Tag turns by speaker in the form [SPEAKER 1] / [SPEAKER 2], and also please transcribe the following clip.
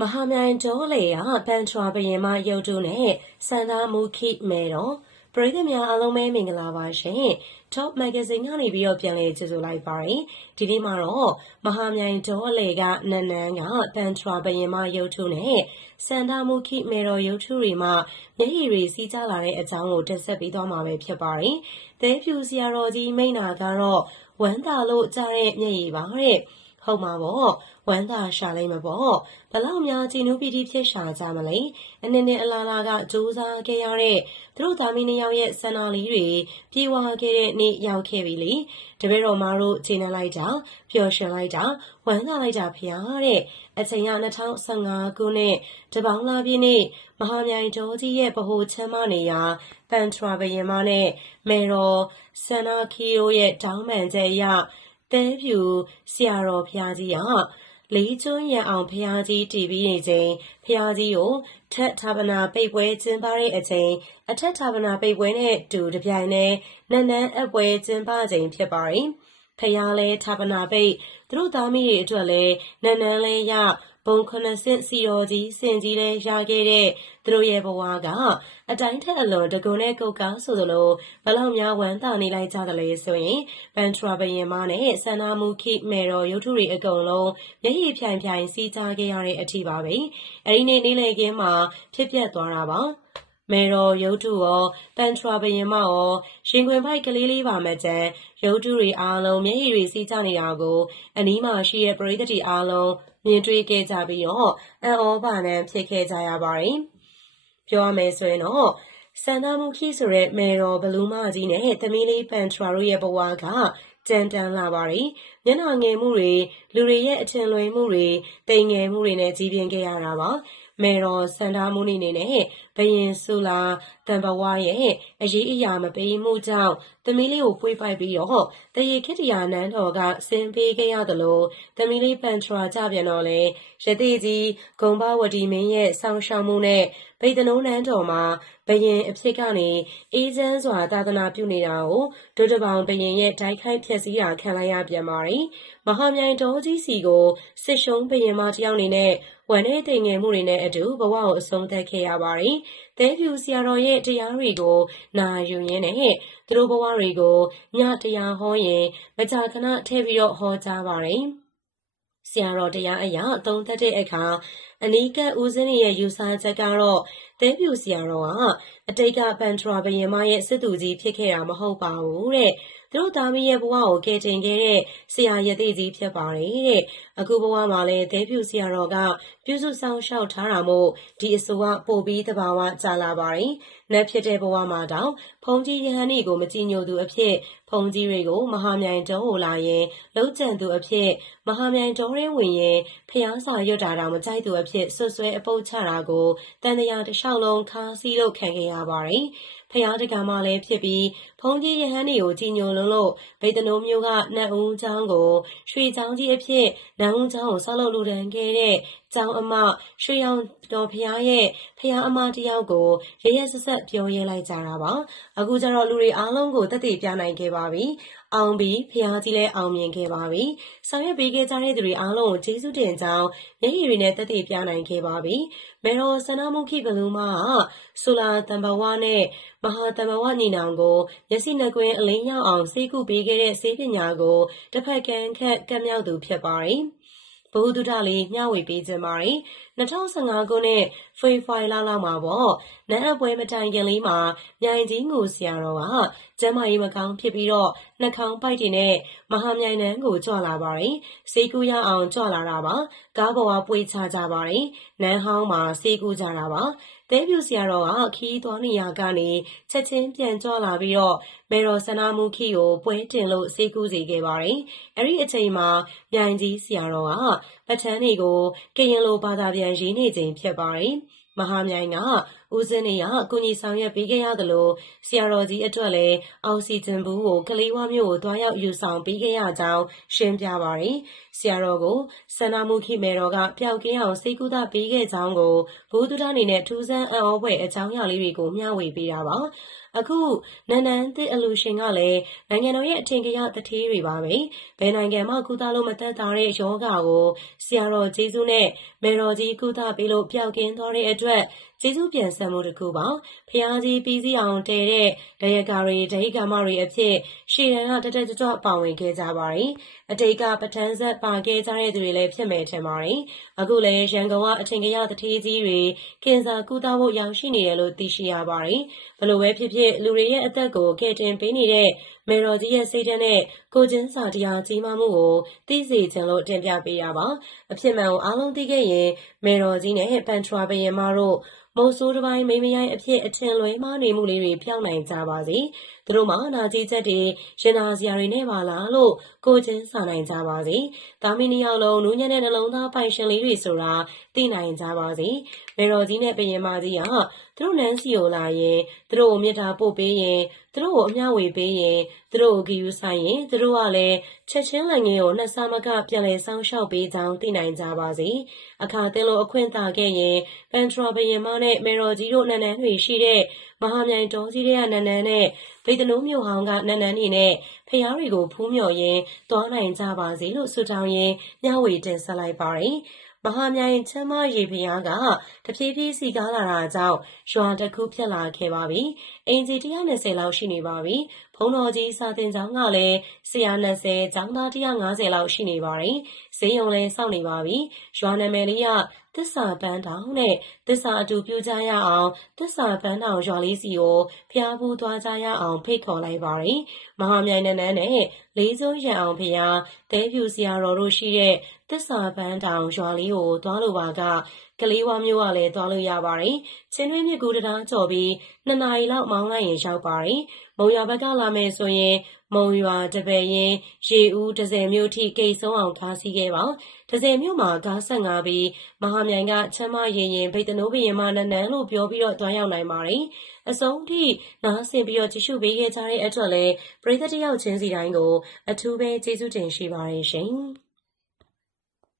[SPEAKER 1] မဟာမြိုင်ဒေါလေကပန်ထရာဘရင်မရုပ်တုနဲ့စန္ဒာမူခိမဲတော်ပရိသတ်များအားလုံးပဲမင်္ဂလာပါရှင် Top Magazine ကနေပြီးတော့ပြန်လည်ကြိုဆိုလိုက်ပါတယ်ဒီနေ့မှာတော့မဟာမြိုင်ဒေါလေကနန်းနန်းကပန်ထရာဘရင်မရုပ်တုနဲ့စန္ဒာမူခိမဲတော်ရုပ်တုတွေမှာမျက်ရည်တွေစီးကြလာတဲ့အကြောင်းကိုတက်ဆက်ပေးသွားမှာပဲဖြစ်ပါတယ်သဲဖြူဆရာတော်ကြီးမိန့်နာကတော့ဝမ်းသာလို့ကြားတဲ့မျက်ရည်ပါတဲ့ ဟုတ်မှာပေါ့ဝမ်းသာရှာလိုက်မှာပေါ့ဘလောက်များကြည်နူးပီတိဖြစ်ရှာကြမလဲအနည်းနဲ့အလားလားကစူးစမ်းခဲ့ရတဲ့သူတို့သားမီးနှစ်ယောက်ရဲ့ဆန္ဒလေးတွေပြေဝခဲ့တဲ့နေ့ရောက်ခဲ့ပြီလေတပည့်တော်မတို့ခြေနှံလိုက်တာပျော်ရွှင်လိုက်တာဝမ်းသာလိုက်တာဖျားတဲ့အချိန်က2015ခုနှစ်တပေါင်းလာပြည့်နေ့မဟာမြိုင်တော်ကြီးရဲ့ဗဟိုချမ်းမနေရာပန်ထရာဘရင်မနဲ့မေတော်ဆန္နာခီတို့ရဲ့တောင်းပန်ချက်အရ သဲဖြူဆရာတော်ဖျားကြီးကလေးကျွန်းရအောင်ဖျားကြီးတည်ပြီးနေချိန်ဖျားကြီးကိုထက်ဌာပနာပိတ်ပွဲကျင်းပတဲ့အချိန်အထက်ဌာပနာပိတ်ပွဲနဲ့တူတပြိုင်နက်နန်းနန်းအပွဲကျင်းပချိန်ဖြစ်ပါတယ်။ဖျားလဲဌာပနာပိတ်သူတို့သားမီးတွေအတွက်လဲနန်းနန်းလဲရ ဘုံခဏဆင့်စီတော်ကြီးစင်ကြီးလဲရခဲ့တဲ့သူတို့ရဲ့ဘဝကအတိုင်းထက်အလွန်တကုံနဲ့ကုတ်ကားဆိုသလိုဘလောက်များဝမ်းသာနေလိုက်ကြတယ်လဲဆိုရင်ပန်ထရာဘရင်မနဲ့ဆန္ဒမူခိမေတော်ရုပ်ထုတွေအကုန်လုံးမျက်ရည်ဖြိုင်ဖြိုင်စီးကြခဲ့ရတဲ့အထိပါပဲအဲဒီနေ့နေ့လည်ခင်းမှာဖြစ်ပျက်သွားတာပါ မေတော်ရုပ်တုရောပန်ထရာဘရင်မရောရှင်ခွင်ဖိုက်ကလေးလေးပါမကြံရုပ်တုတွေအားလုံးမျက်ရည်တွေစီးကြနေတာကိုအနီးမှာရှိတဲ့ပရိသတ်တွေအားလုံးမြင်တွေ့ခဲ့ကြပြီးတော့အံ့ဩပါနံဖြစ်ခဲ့ကြရပါတယ်။ပြောရမယ်ဆိုရင်တော့စန္ဒမူခိဆိုတဲ့မေတော်ဘလူးမကြီးနဲ့သမီးလေးပန်ထရာတို့ရဲ့ဘဝကကြမ်းတမ်းလာပါတယ်။မျက်နှာငယ်မှုတွေလူတွေရဲ့အထင်လွယ်မှုတွေတိမ်ငယ်မှုတွေနဲ့ကြီးပြင်းခဲ့ရတာပါ။ မေတော်စန္ဒမူနီနေနဲ့ဘယင်ဆူလာတန်ဘဝရဲ့အရေးအရာမပေးမှုကြောင့်သမီးလေးကိုဖွေးပိုက်ပြီးတော့တရေခိတရာနန်းတော်ကဆင်းပေးခဲ့ရသလိုသမီးလေးပန်ထရာကြပြန်တော့လေရတိကြီးဂုံဘဝတီမင်းရဲ့ဆောင်းရှောင်းမှုနဲ့ ဗိဒနိုးနန်းတော်မှာဘယင်အဖြစ်ကနေ အေးချမ်းစွာ သာသနာပြုနေတာကိုဒုတပောင်ဘယင်ရဲ့ဓာတ်ခိုက်ဖြက်စီးတာ ခံလိုက်ရပြန်ပါတယ်။မဟာမြိုင်တော်ကြီးစီကို စစ်ရှုံးဘယင်မတယောက်အနေနဲ့ ဝမ်းနဲ့တိမ်ငယ်မှုတွေနဲ့အတူ ဘဝကို အဆုံးသတ်ခဲ့ရပါတယ်။သဲဖြူဆရာတော်ရဲ့ တရားတွေကို နာယူရင်းနဲ့ သူတို့ဘဝတွေကို ညတရားဟောရင်မကြာခဏ ထည့်ပြီးတော့ဟောကြားပါတယ်။ ဆရာတော်တရားအရာသုံးသက်တဲ့အခါ အနီးကပ်ဦးစင်းရဲ့ ယူဆချက်ကတော့ သဲဖြူဆရာတော်ကအတိတ်က ပန်ထရာဘယင်မရဲ့ စစ်သူကြီးဖြစ်ခဲ့တာ မဟုတ်ပါဘူးတဲ့ သူတို့သားမီးရဲ့ဘဝကို ကယ်တင်ခဲ့တဲ့ ဆရာရသေးကြီး ဖြစ်ပါတယ်တဲ့ အခုဘဝမှာလည်း သဲဖြူဆရာတော်က ပြုစုဆောင်ရှောက်ထားတာမို့ ဒီအဆိုက ပို့ပြီးတဘာဝကြာလာပါတယ် နတ်ဖြစ်တဲ့ဘဝမှာတောင်ဖုန်ကြီးယဟန်ဤကို မကြည်ညိုသူအဖြစ်ဖုန်ကြီးတွေကို မဟာမြိုင်တော်ဟိုလာရင် လုံးကျန်သူအဖြစ် မဟာမြိုင်တော်ရင်းဝင်ရင်ဖျားစာရွတ်တာတောင် မကြိုက်သူအဖြစ်ဆွဆွဲအပုတ်ချတာကိုတန်တရာတစ်လျှောက်လုံး ခါးစီးလို့ခံခဲ့ရပါတယ်ဖျားတကမာလည်းဖြစ်ပြီးဖုန်ကြီးယဟန်တွေကို ကြည်ညိုလုံးလို့ဗေဒနိုးမျိုးကနတ်ဦးချောင်းကို ရွှေချောင်းကြီးအဖြစ် နတ်ဦးချောင်းကို ဆောက်လုပ်လူဒန်းခဲ့တဲ့ ကျောင်းအမ ရွှေရောင်တော်ဖျားရဲ့ဖျားအမတယောက်ကိုရရဆက်ဆက် ပြောရဲလိုက်ကြတာပါ အခုကျတော့ လူတွေအားလုံးကိုတက်တည်ပြနိုင်ခဲ့ပါပြီ အောင်ပြီးဖျားကြီးလည်း အောင်မြင်ခဲ့ပါပြီ ဆောင်ရွက်ပေးခဲ့ကြတဲ့သူတွေ အားလုံးကို ကျေးဇူးတင်ကြောင်း မျက်ရည်တွေနဲ့တက်တည်ပြနိုင်ခဲ့ပါပြီမေတော် စနမုခိဘလူးမကဆူလာတံဘဝနဲ့ မဟာတံဘဝညီနောင်ကို မျက်စိနှကွင်း အလင်းရောက်အောင်စေကုပေးခဲ့တဲ့စေပညာကိုတစ်ဖက်ကန်းခက်ကမ်းမြောက်သူ ဖြစ်ပါတယ် ဘုဒ္ဓတလေး မျှဝေပေးခြင်းပါတယ် 2015ခုနှစ် ဖေဖော်ဝါရီလလောက်မှာပေါ့ နန်းအပွဲမတိုင်ခင်လေးမှာ မြိုင်ကြီးငိုဆရာတော်က ကျမ်းမာရေးမကောင်းဖြစ်ပြီးတော့ နှာခေါင်းပိုက်တွေနဲ့ မဟာမြိုင်နန်းကို ကြွလာပါတယ်စေကူရအောင် ကြွလာတာပါ ကားပေါ်က ပွေချကြပါတယ် နန်းဟောင်းမှာစေကူကြတာပါ သဲဖြူဆရာတော်ကခီးသွားနေရကနေ ချက်ချင်းပြန်ကြွလာပြီးတော့မေတော်စနာမူခီကို ပွဲတင်လို့စေကူစီခဲ့ပါတယ် အဲ့ဒီအချိန်မှာ မြိုင်ကြီးဆရာတော်က ပဋ္ဌာန်းတွေကို ကရင်လိုဘာသာပြန်ရေးနေချိန်ဖြစ်ပါတယ်။မဟာမြိုင်က ဦးစင်းနေရကုညီဆောင်ရွက်ပေးခဲ့ရသလိုဆရာတော်ကြီးအတွက်လည်းအောက်ဆီဂျင်ဘူးကိုကလေးဝမျိုးကိုတွားရောက်ယူဆောင်ပေးခဲ့ရကြောင်းရှင်းပြပါတယ်။ဆရာတော်ကိုစန္ဒမုခိမေတော်ကပျောက်ကင်းအောင်စိတ်ကူးတာပေးခဲ့ကြောင်းကိုဘုဒ္ဓတာအနေနဲ့ထူးဆန်းအံ့ဩဖွယ်အကြောင်းအရာလေးတွေကိုမျှဝေပေးတာပါ။အခုနန္ဒန်သစ်အလူရှင်ကလည်းနိုင်ငံတော်ရဲ့အထင်ကရတထေးတွေပါပဲဘယ်နိုင်ငံမှကုသလို့မသက်သာတဲ့ယောဂါကိုဆရာတော်ဂျေဇုနဲ့မေတော်ကြီးကုသပေးလို့ပျောက်ကင်းသွားတဲ့အတွက်ကျေးဇူးပြန်ဆက်မှုတစ်ခုပါဖះကြီးပြီးစီအောင်တည်တဲ့ဒယကာတွေဒဟိကမတွေအဖြစ်ရှေ့တန်းကတတက်ကြွပါဝင်ခဲ့ကြပါတယ်အတိတ်ကပထန်းဆက်ပါခဲ့ကြတဲ့သူတွေလည်းဖြစ်မယ်ထင်ပါတယ်အခုလည်းရန်ကုန်ကအထင်ကရတထေးကြီးတွေကင်ဆာကုသဖို့ရောက်ရှိနေတယ်လို့သိရှိရပါတယ်ဘလို့ပဲဖြစ်ဖြစ်လူတွေရဲ့အသက်ကိုကယ်တင်ပေးနေတဲ့မေတော်ကြီးရဲ့စိတ်ဓာတ်နဲ့ကိုချင်းစာတရားကြီးမားမှုကိုသိစေချင်လို့တင်ပြပေးတာပါအဖြစ်မှန်ကိုအားလုံးသိခဲ့ရင်မေတော်ကြီးနဲ့ပန်ထရာဘယင်မတို့ မုတ်ဆိုးတစ်ပိုင်းမိမရိုင်းအဖြစ်အထင်လွဲမှားနေမှုလေးတွေပြောင်းနိုင်ကြပါစေ။သူတို့မှာနာကြီးချက်တွေရင်နာစရာတွေနဲ့ပါလားလို့ကိုချင်းစာနိုင်ကြပါစေ။တာမီနီယောက်လုံးနူးညံ့တဲ့နှလုံးသားပိုင်ရှင်လေးတွေဆိုတာသိနိုင်ကြပါစေ။မေတော်ကြီးနဲ့ပရင်မကြီးက သူတို့နန်းစီကိုလာရင်သူတို့ကိုမြစ်တာပို့ပေးရင်သူတို့ကိုအမျှဝေပေးရင်သူတို့ကိုဂီယူဆိုင်ရင်သူတို့ကလည်းချက်ချင်းလက်ငင်းကိုနှစ်ဆမကပြန်လဲဆောင်းလျှောက်ပေးကြောင်းသိနိုင်ကြပါစေ။အခါသင်လို့အခွင့်သာခဲ့ရင်ပန်ထရာဘယင်မနဲ့မေတော်ကြီးတို့နန်းနန်းတွေရှိတဲ့မဟာမြိုင်တော်ကြီးတွေကနန်းနန်းနဲ့ဗိဒနိုးမြို့ဟောင်းကနန်းနန်းတွေနဲ့ဖျားတွေကိုဖူးမြော်ရင်းသွားနိုင်ကြပါစေလို့ဆုတောင်းရင်းမျှဝေတင်ဆက်လိုက်ပါတယ်။ မဟာမြိုင်ချမ်းမရေဖျားက တဖြည်းဖြည်းစီကားလာတာကြောင့် ရွာတစ်ခု ဖြစ်လာခဲ့ပါပြီ။အင်ဂျီ120လောက် ရှိနေပါပြီ။ဘုံတော်ကြီး စာတင်ကျောင်းကလည်း ဆရာ20ကျောင်းသား150လောက် ရှိနေပါတယ်။ဈေးရုံလည်းစောင့်နေပါပြီ။ရွာနာမည်လေးကသစ္စာပန်းတောင်နဲ့သစ္စာအတူပြုကြရအောင်သစ္စာပန်းတောင်ရွာလေးစီကိုဖျားဖူးသွားကြရအောင်ဖိတ်ခေါ်လိုက်ပါတယ်။မဟာမြိုင်နန်းနဲ့လေးစိုးရံအောင်ဖျားတဲဖြူဆရာတော်တို့ရှိတဲ့သစ္စာပန်းတောင်ရွာလေးကိုသွားလိုပါကကလေးဝါမျိုးကလည်းသွားလို့ရပါတယ်။ချင်းတွင်းမြစ်ကူတံတားကျော်ပြီး2နာရီလောက်မောင်းလိုက်ရင်ရောက်ပါတယ်။မုံရွာဘက်ကလာမယ်ဆိုရင် မုံရွာတပည့်ရင်ရေဦးဒဇယ်မြို့ထိ ကိတ်ဆုံးအောင် ကားစီးခဲ့ပါဒဇယ်မြို့မှာ ကားဆက်ငါပြီး မဟာမြိုင်က ချမ်းမရင်ရင်ဗိတ်တနိုးဘရင်မနန်းနန်းလို့ ပြောပြီးတော့တွားရောက်နိုင်ပါတယ် အဆုံးထိ နားဆင်ပြီးတော့ကြည့်ရှုပေးခဲ့ကြတဲ့အတွက်လည်း ပရိသတ်တယောက်ချင်းစီတိုင်းကို အထူးပဲ ကျေးဇူးတင်ရှိပါတယ်ရှင်